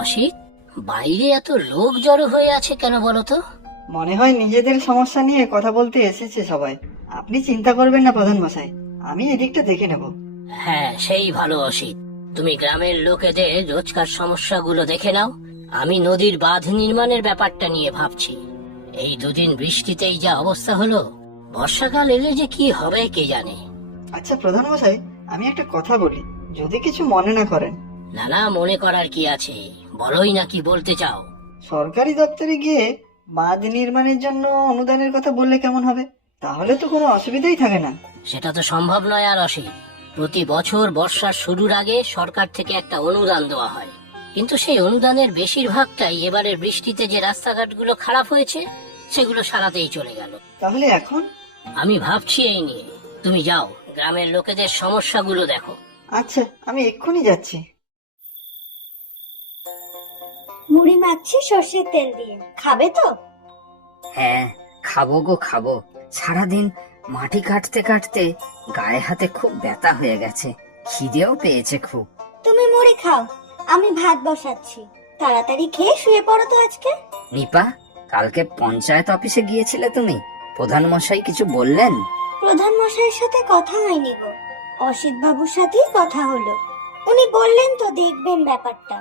অসিত, বাইরে এত লোক জড়ো হয়ে আছে কেন বলো তো? মনে হয় নিজেদের সমস্যা নিয়ে কথা বলতে এসেছে সবাই। আপনি চিন্তা করবেন না প্রধান মশাই, আমি এদিকটা দেখে নেব। হ্যাঁ, সেই ভালো অসিত। তুমি গ্রামের লোকেদের রোজকার সমস্যাগুলো দেখে নাও। আমি নদীর বাঁধ নির্মাণের ব্যাপারটা নিয়ে ভাবছি। এই দুদিন বৃষ্টিতেই যা অবস্থা হলো, বর্ষাকাল এলে যে কি হবে কে জানে। আচ্ছা প্রধান মশাই, আমি একটা কথা বলি, যদি কিছু মনে না করেন। না না, মনে করার কি আছে, বলোই না কি বলতে চাও। সরকারি দপ্তরে গিয়ে বাঁধ নির্মাণের জন্য অনুদানের কথা বললে কেমন হবে? তাহলে তো কোনো অসুবিধাই থাকে না। সেটা তো সম্ভব নয় আর অসিত। প্রতি বছর বর্ষার শুরুর আগে সরকার থেকে একটা অনুদান দেওয়া হয়, কিন্তু সেই অনুদানের বেশিরভাগটাই এবারের বৃষ্টিতে যে রাস্তাঘাটগুলো খারাপ হয়েছে সেগুলো সারাতেই চলে গেল। তাহলে এখন? আমি ভাবছি এই নিয়ে। তুমি যাও, গ্রামের লোকেদের সমস্যাগুলো দেখো। আচ্ছা, আমি এক্ষুনি যাচ্ছি। মুড়ি মাখছি সর্ষের তেল দিয়ে, খাবে তো? হ্যাঁ, খাবো গো খাবো। সারাদিন মাটি কাটতে কাটতে গায়ে হাতে খুব ব্যথা হয়ে গেছে, খিদেও পেয়েছে খুব। তুমি মুড়ি খাও, আমি ভাত বসাচ্ছি। তাড়াতাড়ি খেয়ে শুয়ে পড়ো তো আজকে। নিপা, কালকে পঞ্চায়েত অফিসে গিয়েছিলে তুমি? প্রধান মশাই কিছু বললেন? প্রধান মশাইয়ের সাথে কথা হয়নি গো, অসিত বাবুর সাথেই কথা হলো। উনি বললেন তো দেখবেন ব্যাপারটা।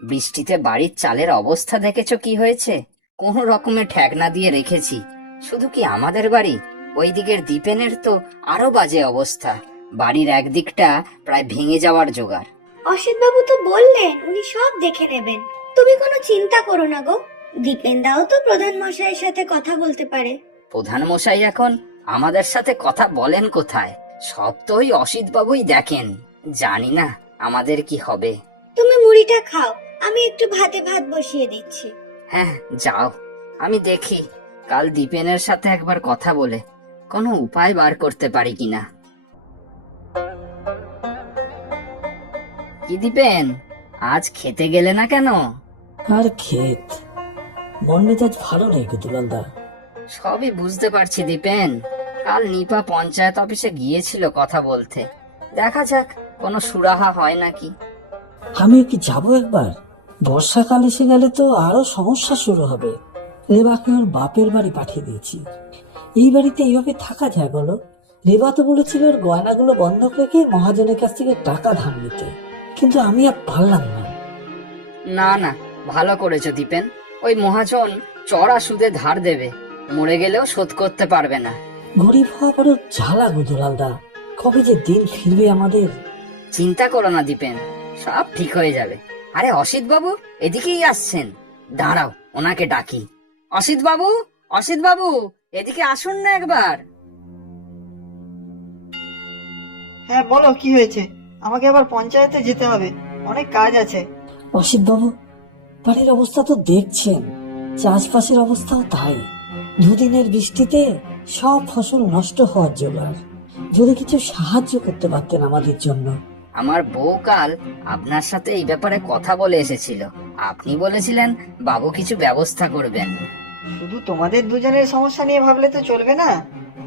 বৃষ্টিতে বাড়ির চালের অবস্থা দেখেছো কি হয়েছে? কোনো রকমে ঠেকনা দিয়ে রেখেছি। শুধু কি আমাদের বাড়ি, ওই দিকের দীপেনের তো আরো বাজে অবস্থা। বাড়ির একদিকটা প্রায় ভেঙে যাওয়ার জোগাড়। অসিত বাবু তো বললেন উনি সব দেখে নেবেন, তুমি কোনো চিন্তা করো না গো। দীপেন দাও তো প্রধান মশাইয়ের সাথে কথা বলতে পারে। প্রধান মশাই এখন আমাদের সাথে কথা বলেন কোথায়? সব তো ওই অসিত বাবুই দেখেন। জানি না আমাদের কি হবে। তুমি মুড়িটা খাও, আমি একটু ভাতে ভাত বসিয়ে দিচ্ছি। হ্যাঁ যাও, আমি দেখি কাল দীপেনের সাথে একবার কথা বলে কোনো উপায় বার করতে পারি কিনা। কি দীপেন, আজ খেতে গেলে না কেন? আর ক্ষেত, মন মেজাজ ভালো নেই গো দুলালদা। সবই বুঝতে পারছি দীপেন। কাল নিপা পঞ্চায়েত অফিসে গিয়েছিল কথা বলতে। দেখা যাক কোনো সুরাহা হয় নাকি। আমিও কি যাবো একবার? বর্ষাকাল এসে গেলে তো আরো সমস্যা শুরু হবে। রেবাকে ওর বাপের বাড়ি পাঠিয়ে দিয়েছি। এই বাড়িতে এইভাবে থাকা যায় বলো? রেবা তো বলেছিল ওর গয়নাগুলো বন্ধক রেখে মহাজনের কাছ থেকে টাকা ধার নিতে, কিন্তু আমি আর পারলাম না। না না, ভালো করেছো দীপেন। ওই মহাজন চড়া সুদে ধার দেবে, মরে গেলেও শোধ করতে পারবে না। গরিব হওয়া বড় জ্বালা গো দুলালদা, কবে যে দিন ফিরবে আমাদের। চিন্তা করো না দীপেন, সব ঠিক হয়ে যাবে। আরে অসিত বাবু এদিকেই আসছেন, দাঁড়াও ওনাকে ডাকি। অসিত বাবু, অসিত বাবু, এদিকে আসুন না একবার। হ্যাঁ বলো, কি হয়েছে? আমাকে আবার পঞ্চায়েতে যেতে হবে, অনেক কাজ আছে। অসিত বাবু, বাড়ির অবস্থা তো দেখছেন, চাষবাসের অবস্থাও তাই। দুদিনের বৃষ্টিতে সব ফসল নষ্ট হওয়ার জোগাড়। যদি কিছু সাহায্য করতে পারতেন আমাদের জন্য। আমার বউ কাল আপনার সাথে এই ব্যাপারে কথা বলে এসেছিল। আপনি বলেছিলেন বাবু কিছু ব্যবস্থা করবেন। শুধু তোমাদের দুজনের সমস্যা নিয়ে ভাবলে তো চলবে না।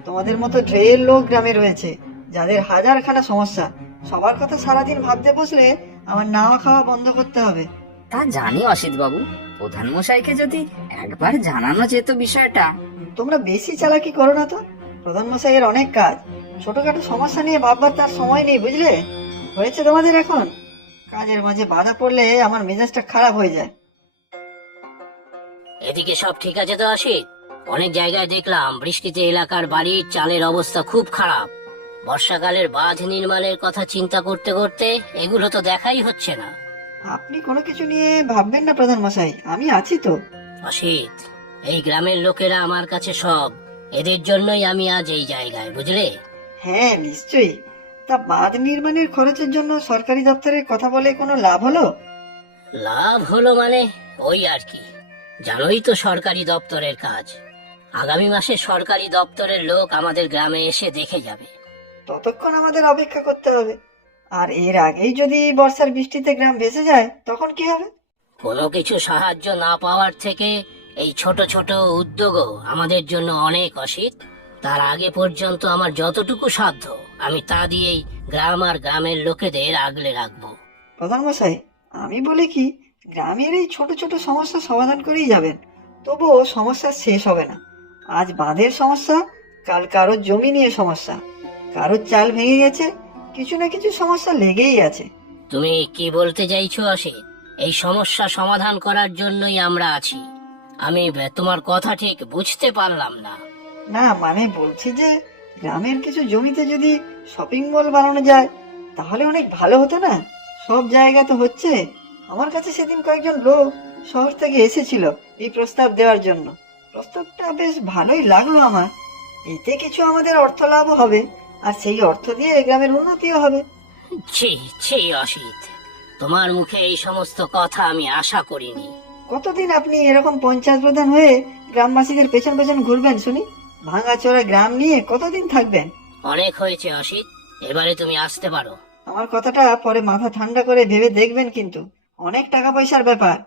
তোমাদের মতো ঢের লোক গ্রামে রয়েছে যাদের হাজারখানা সমস্যা। সবার কথা সারাদিন ভাবতে বসলে আমার নাওয়া খাওয়া বন্ধ করতে হবে। তা জানি অসিত বাবু, প্রধান মশাইকে যদি একবার জানানো যেত বিষয়টা। তোমরা বেশি চালাকি করো না তো। প্রধান মশাইয়ের অনেক কাজ, ছোটখাটো সমস্যা নিয়ে ভাববার তার সময় নেই, বুঝলে? হয়েছে তোমাদের এখন, কাজের মাঝে বাধা পড়লে আমার মেজাজটা খারাপ হয়ে যায়। এদিকে সব ঠিক আছে তো অসিত? অনেক জায়গায় দেখলাম বৃষ্টিতে এলাকার বাড়ির চালের অবস্থা খুব খারাপ। বর্ষাকালের বাঁধ নির্মাণের কথা চিন্তা করতে করতে এগুলো তো দেখাই হচ্ছে না। আপনি কোনো কিছু নিয়ে ভাববেন না প্রধান মশাই, আমি আছি তো। অসিত, এই গ্রামের লোকেরা আমার কাছে সব। এদের জন্যই আমি আজ এই জায়গায়, বুঝলে? হ্যাঁ নিশ্চয়ই। তা বাঁধ নির্মাণের খরচের জন্য সরকারি দপ্তরে কথা বলে কোনো লাভ হলো? লাভ হলো মানে ওই আর কি। জানোই তো সরকারি দপ্তরের কাজ। আগামী মাসে সরকারি দপ্তরের লোক আমাদের গ্রামে এসে দেখে যাবে। ততক্ষণ আমাদের অপেক্ষা করতে হবে। আর এর আগেই যদি বর্ষার বৃষ্টিতে গ্রাম ভেসে যায় তখন কি হবে? কোনো কিছু সাহায্য না পাওয়ার থেকে এই ছোট ছোট উদ্যোগও আমাদের জন্য অনেক অসিত। তার আগে পর্যন্ত আমার যতটুকু সাধ্য আমি তা দিয়েই গ্রাম আর গ্রামের লোকেদের আগলে রাখবো। প্রধান মশাই, আমি বলি কি, গ্রামের এই ছোট ছোট সমস্যা সমাধান করেই যাবেন, তবুও সমস্যা শেষ হবে না। আজ বাঁধের সমস্যা, কাল কারোর জমি নিয়ে সমস্যা, কারোর চাল ভেঙে গেছে, কিছু না কিছু সমস্যা লেগেই আছে। তুমি কি বলতে চাইছো অসিত? এই সমস্যা সমাধান করার জন্যই আমরা আছি। আমি তোমার কথা ঠিক বুঝতে পারলাম না। না মানে বলছি যে গ্রামের কিছু জমিতে যদি শপিং মল বানানো যায় তাহলে অনেক ভালো হতো না? সব জায়গা তো হচ্ছে। আমার কাছে সেদিন কয়েকজন লোক শহর থেকে এসেছিল এই প্রস্তাব দেওয়ার জন্য। প্রস্তাবটা বেশ ভালোই লাগলো আমার। এতে কিছু আমাদের অর্থ লাভও হবে, আর সেই অর্থ দিয়ে গ্রামের উন্নতিও হবে। ছি ছি অসিত, তোমার মুখে এই সমস্ত কথা আমি আশা করিনি। কতদিন আপনি এরকম পঞ্চায়েত প্রধান হয়ে গ্রামবাসীদের পেছন পেছন ঘুরবেন শুনি? ভাঙাচোরা গ্রাম নিয়ে কতদিন থাকবেন? অনেক হয়েছে অসিত, এবারে তুমি আসতে পারো। আমার কথাটা পরে মাথা ঠান্ডা করে ভেবে দেখবেন, কিন্তু অনেক টাকা পয়সার ব্যাপার।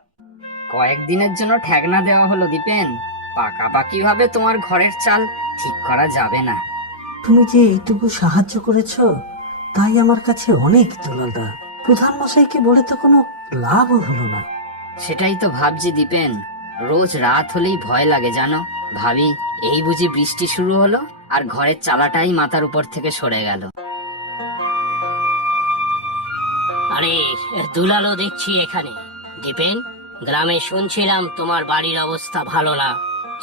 কয়েকদিনের জন্য ঠেকনা দেওয়া হলো দীপেন, পাকাপাকি ভাবে তোমার ঘরের চাল ঠিক করা যাবে না। তুমি যে এইটুকু সাহায্য করেছো তাই আমার কাছে অনেক দুলাদা। প্রধান মশাইকে বলে তো কোনো লাভও হলো না। সেটাই তো ভাবছি দীপেন, রোজ রাত হলেই ভয় লাগে জানো। ভাবি এই বুঝি বৃষ্টি শুরু হলো আর ঘরের চালাটাই মাথার উপর থেকে সরে গেল। আরে দুলালো দেখছি এখানে। দীপেন, গ্রামে শুনছিলাম তোমার বাড়ির অবস্থা ভালো না,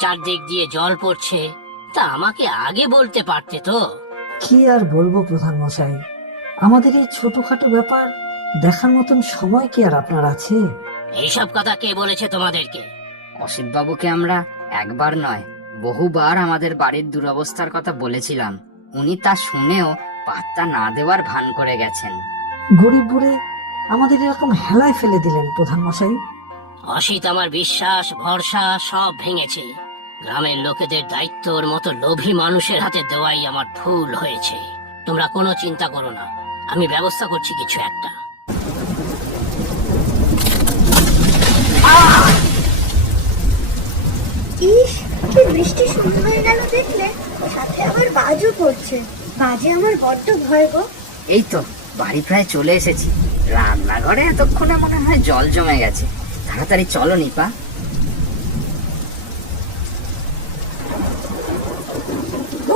চারদিক দিয়ে জল পড়ছে। তা আমাকে আগে বলতে পারতে তো। কি আর বলবো প্রধান মশাই, আমাদের এই ছোটখাটো ব্যাপার দেখার মতন সময় কি আর আপনার আছে? এইসব কথা কে বলেছে তোমাদেরকে? অসিত বাবুকে আমরা একবার নয় বহুবার আমাদের বাড়ির দুরবস্থার কথা বলেছিলাম। উনি তা শুনেও পাত্তা না দেওয়ার ভান করে গেছেন। গরিব বুড়ে আমাদের এরকম হেলায় ফেলে দিলেন প্রধান মশাই। অসিত আমার বিশ্বাস ভরসা সব ভেঙেছে। গ্রামের লোকেদের দায়িত্ব ওর মতো লোভী মানুষের হাতে দেওয়াই আমার ভুল হয়েছে। তোমরা কোনো চিন্তা করো না, আমি ব্যবস্থা করছি কিছু একটা। ইস, কি বৃষ্টি শুরু হয়ে গেল দেখলে? সাথে আবার বাজও পড়ছে। বাজে আমার বড্ড ভয় গো। এই তো বাড়ি প্রায় চলে এসেছি। রান্নাঘরে এতক্ষণে মনে হয় জল জমে গেছে। তাড়াতাড়ি চলো নিপা।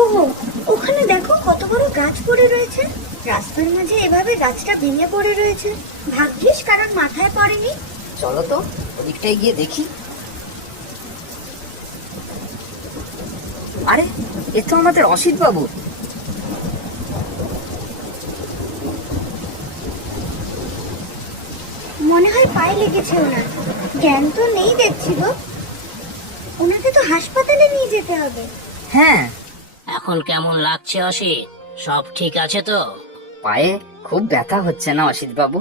ওহো, ওখানে দেখো কত বড় গাছ পড়ে রয়েছে। রাস্তার মাঝে এভাবে গাছটা ভেঙে পড়ে রয়েছে। ভাগ্যিস কারণ মাথায় পড়েনি। চলো তো ওদিকটাই গিয়ে দেখি। আরে এ তো আমাদের অসিত বাবু। মনে হয় পায়ে লেগেছে ওনার। জ্ঞান তো নেই দেখছি গো। ওনাকে তো হাসপাতালে নিয়ে যেতে হবে। হ্যাঁ, এখন কেমন লাগছে অসিত? সব ঠিক আছে তো? পায়ে খুব ব্যথা হচ্ছে না অসিত বাবু?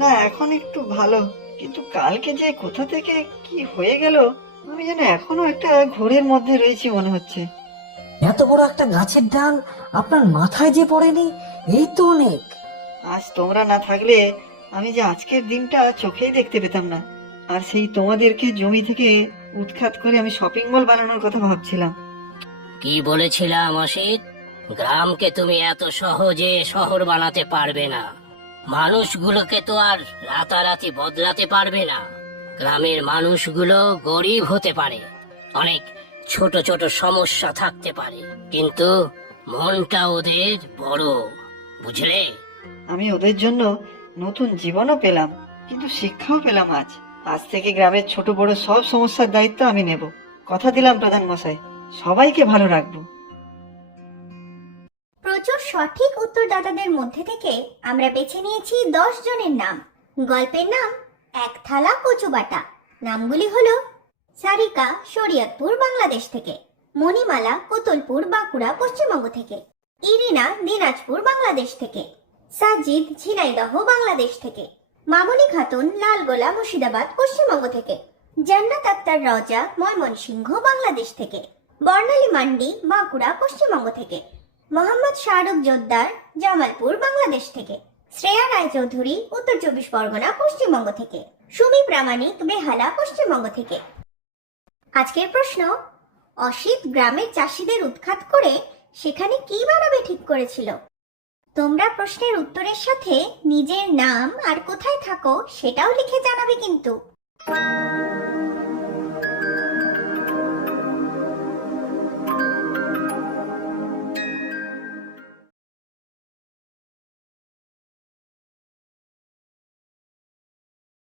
না এখন একটু ভালো, কিন্তু কালকে যে কোথা থেকে কি হয়ে গেল আমি যেন এখনো একটা ঘোরের মধ্যে রয়েছি মনে হচ্ছে। এত বড় একটা গাছের ডাল আপনার মাথায় যে পড়েনি, এই তো অনেক। আজ তোমরা না থাকলে আমি যে আজকের দিনটা চোখেই দেখতে পেতাম না। আর সেই তোমাদেরকে জমি থেকে উৎখাত করে আমি শপিং মল বানানোর কথা ভাবছিলাম। কি বলেছিলাম অসিত? গ্রামকে তুমি এত সহজে শহর বানাতে পারবে না। মানুষগুলোকে তো আর রাতারাতি বদলাতে পারবে না। গ্রামের মানুষগুলো গরিব হতে পারে, অনেক ছোট ছোট সমস্যা থাকতে পারে, কিন্তু মনটা ওদের বড়, বুঝলে? আমি ওদের জন্য নতুন জীবনও পেলাম, কিন্তু শিক্ষাও পেলাম। আজ থেকে গ্রামের ছোট বড় সব সমস্যার দায়িত্ব আমি নেব। কথা দিলাম প্রধান মশাই, সবাইকে ভালো রাখবো। প্রচুর সঠিক উত্তরদাতাদের মধ্যে থেকে আমরা বেছে নিয়েছি 10 জনের নাম। গল্পের নাম এক থালা কচু বাটা। নামগুলি হলো সারিকা শরিয়তপুর বাংলাদেশ থেকে, মণিমালা কোতলপুর বাঁকুড়া পশ্চিমবঙ্গ থেকে, ইরিনা দিনাজপুর বাংলাদেশ থেকে, সাজিদ ঝিনাইদহ বাংলাদেশ থেকে, মামনি খাতুন লালগোলা মুর্শিদাবাদ পশ্চিমবঙ্গ থেকে, জান্নাত আক্তার রওজা ময়মনসিংহ বাংলাদেশ থেকে, বর্ণালী মান্ডি বাঁকুড়া পশ্চিমবঙ্গ থেকে, মোহাম্মদ শাহরুখ জোদ্দার জামালপুর বাংলাদেশ থেকে, শ্রেয়া রায়চৌধুরী উত্তর 24 পরগনা পশ্চিমবঙ্গ থেকে, সুমি প্রামাণিক বেহালা পশ্চিমবঙ্গ থেকে। আজকের প্রশ্ন, অসিত গ্রামের চাষিদের উৎখাত করে সেখানে কি বানাবে ঠিক করেছিল? তোমরা প্রশ্নের উত্তরের সাথে নিজের নাম আর কোথায় থাকো সেটাও লিখে জানাবে কিন্তু।